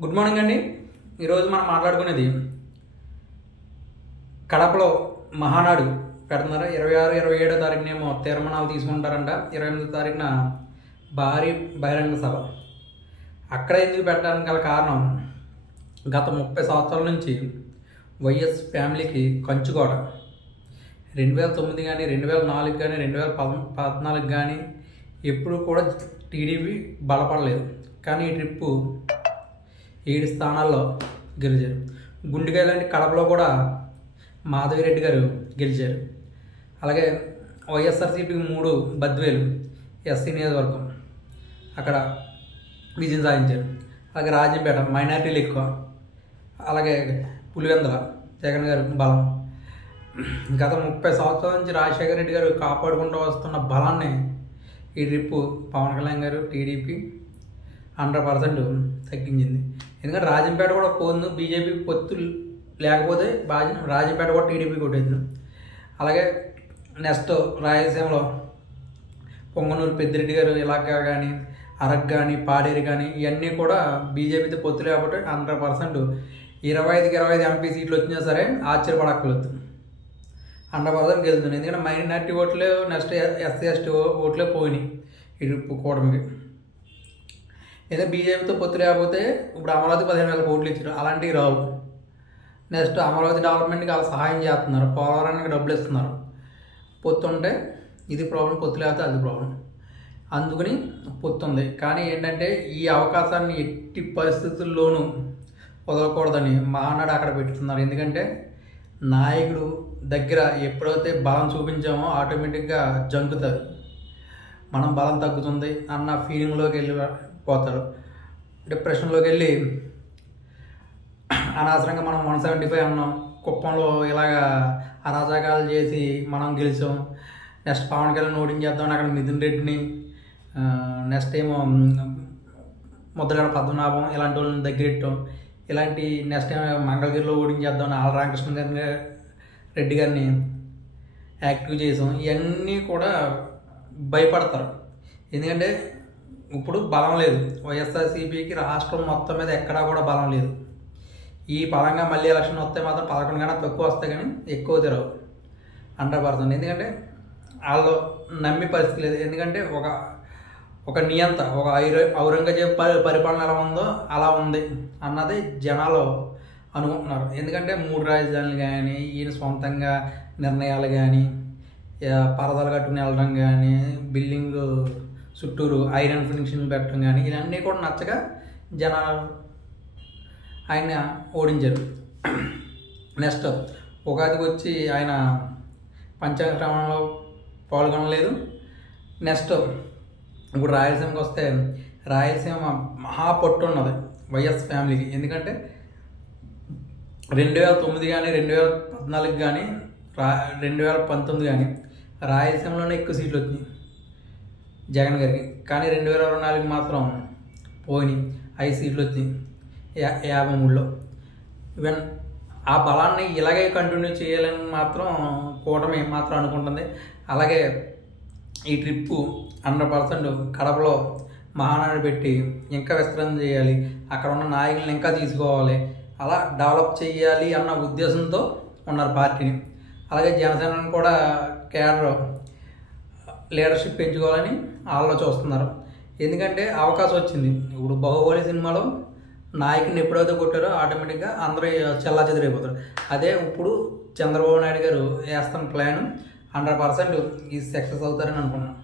Good morning అండి. ఈరోజు మనం మాట్లాడుకునేది కడపలో మహానాడు పెడుతున్నారు. 26, 27 తారీఖునేమో తీర్మానాలు తీసుకుంటారంట. 28 తారీఖున భారీ బహిరంగ సభ. అక్కడ ఎందుకు పెట్టడానికి గల కారణం, గత 30 సంవత్సరాల నుంచి వైఎస్ ఫ్యామిలీకి కంచుకోట. 2009 కానీ 2004 కానీ 2014 కానీ ఎప్పుడు కూడా టీడీపీ బలపడలేదు. కానీ ఈ ట్రిప్పు 7 స్థానాల్లో గెలిచారు. గుండెకాయ లాంటి కడపలో కూడా మాధవిరెడ్డి గారు గెలిచారు. అలాగే వైఎస్ఆర్సీపీకి 3 బద్వేలు ఎస్సీ నియోజకవర్గం అక్కడ విజయం సాధించారు. అలాగే రాజంపేట మైనారిటీలు ఎక్కువ. అలాగే పులివెందుల జగన్ గారు బలం. గత 30 సంవత్సరాల నుంచి రాజశేఖర రెడ్డి గారు కాపాడుకుంటూ వస్తున్న బలాన్ని ఈ ట్రిప్పు పవన్ కళ్యాణ్ గారు టీడీపీ 100% తగ్గించింది. ఎందుకంటే రాజంపేట కూడా పోను, బీజేపీ పొత్తు లేకపోతే రాజంపేట కూడా టీడీపీ కొట్టేది. అలాగే నెక్స్ట్ రాయలసీమలో పొంగనూరు పెద్దిరెడ్డి గారు ఇలాగా కానీ అరక్ కానీ పాడేరు కానీ ఇవన్నీ కూడా బీజేపీతో పొత్తు లేకపోతే 100% 25కి 25 ఎంపీ సీట్లు వచ్చినా సరే ఆశ్చర్యపడక్కర్లేదు, 100% గెలుతుంది. ఎందుకంటే మైనార్టీ ఓట్లే నెక్స్ట్ ఎస్సీ ఎస్టీ ఓట్లే పోయినాయి ఈ కూటమికి. ఏదో బీజేపీతో పొత్తు లేకపోతే ఇప్పుడు అమరావతి 15,000 కోట్లు ఇచ్చారు, అలాంటివి రావు. నెక్స్ట్ అమరావతి డెవలప్మెంట్కి వాళ్ళు సహాయం చేస్తున్నారు, పోలవరానికి డబ్బులు ఇస్తున్నారు. పొత్తు ఉంటే ఇది ప్రాబ్లం, పొత్తు లేకపోతే అది ప్రాబ్లం. అందుకని పొత్తు ఉంది. కానీ ఏంటంటే ఈ అవకాశాన్ని ఎట్టి పరిస్థితుల్లోనూ వదలకూడదని మహానాడు అక్కడ పెట్టుతున్నారు. ఎందుకంటే నాయకుడు దగ్గర ఎప్పుడైతే బలం చూపించామో ఆటోమేటిక్గా జంకుతారు, మనం బలం తగ్గుతుంది అన్న ఫీలింగ్లోకి వెళ్ళిపోతారు. డిప్రెషన్లోకి వెళ్ళి అనవసరంగా మనం 175 అన్నాం, కుప్పంలో ఇలాగా అరాచకాలు చేసి మనం గెలిచాం, నెక్స్ట్ పవన్ కళ్యాణ్ ఓడించేద్దామని అక్కడ మిథున్ రెడ్డిని, నెక్స్ట్ ఏమో ముద్రగడ పద్మనాభం ఇలాంటి వాళ్ళని దగ్గరెట్టాం, ఇలాంటి నెక్స్ట్ ఏమో మంగళగిరిలో ఓడించేద్దామని ఆళ్ళ రామకృష్ణ రెడ్డి గారిని యాక్టివ్ చేసాం. ఇవన్నీ కూడా భయపడతారు. ఎందుకంటే ఇప్పుడు బలం లేదు వైఎస్ఆర్సీపీకి, రాష్ట్రం మొత్తం మీద ఎక్కడా కూడా బలం లేదు. ఈ పరంగా మళ్ళీ ఎలక్షన్ వస్తే మాత్రం 11 కన్నా తక్కువ వస్తాయి, కానీ ఎక్కువ తిరగవు 100%. ఎందుకంటే వాళ్ళు నమ్మి పరిస్థితి లేదు. ఎందుకంటే ఒక నియంత, ఒక ఔరంగజేబ్ పరిపాలన ఎలా ఉందో అలా ఉంది అన్నది జనాలు అనుకుంటున్నారు. ఎందుకంటే 3 రాజధానులు కానీ, ఈయన సొంతంగా నిర్ణయాలు కానీ, పరదాలు కట్టుకుని వెళ్ళడం కానీ, బిల్డింగ్ చుట్టూరు ఐరన్ ఫినిషింగ్ పెట్టడం కానీ, ఇవన్నీ కూడా నచ్చక జనాలు ఆయన ఓడించారు. నెక్స్ట్ ఉగాదికి వచ్చి ఆయన పంచాంగశ్రవణంలో పాల్గొనలేదు. నెక్స్ట్ ఇప్పుడు రాయలసీమకి వస్తే రాయలసీమ మహా పట్టు ఉన్నది వైఎస్ ఫ్యామిలీకి. ఎందుకంటే 2009 కానీ 2014 కానీ 2019 కానీ రాయలసీమలోనే ఎక్కువ సీట్లు వచ్చినాయి జగన్ గారికి. కానీ 2024 మాత్రం పోయినాయి, 5 సీట్లు వచ్చినాయి 53లో. ఈవెన్ ఆ బలాన్ని ఇలాగే కంటిన్యూ చేయాలని మాత్రం కూటమి మాత్రం అనుకుంటుంది. అలాగే ఈ ట్రిప్పు 100% కడపలో మహానాడు పెట్టి ఇంకా విస్తరణ చేయాలి, అక్కడ ఉన్న నాయకులను ఇంకా తీసుకోవాలి, అలా డెవలప్ చేయాలి అన్న ఉద్దేశంతో ఉన్నారు పార్టీని. అలాగే జనసేనను కూడా కేడర్ లీడర్షిప్ పెంచుకోవాలని వాళ్ళు చూస్తున్నారు. ఎందుకంటే అవకాశం వచ్చింది. ఇప్పుడు బాహుబలి సినిమాలో నాయకుని ఎప్పుడైతే కొట్టారో ఆటోమేటిక్గా అందరూ చెల్లాచెదరైపోతారు. అదే ఇప్పుడు చంద్రబాబు నాయుడు గారు వేస్తున్న ప్లాన్ 100% ఈ సక్సెస్ అవుతారని అనుకున్నాను.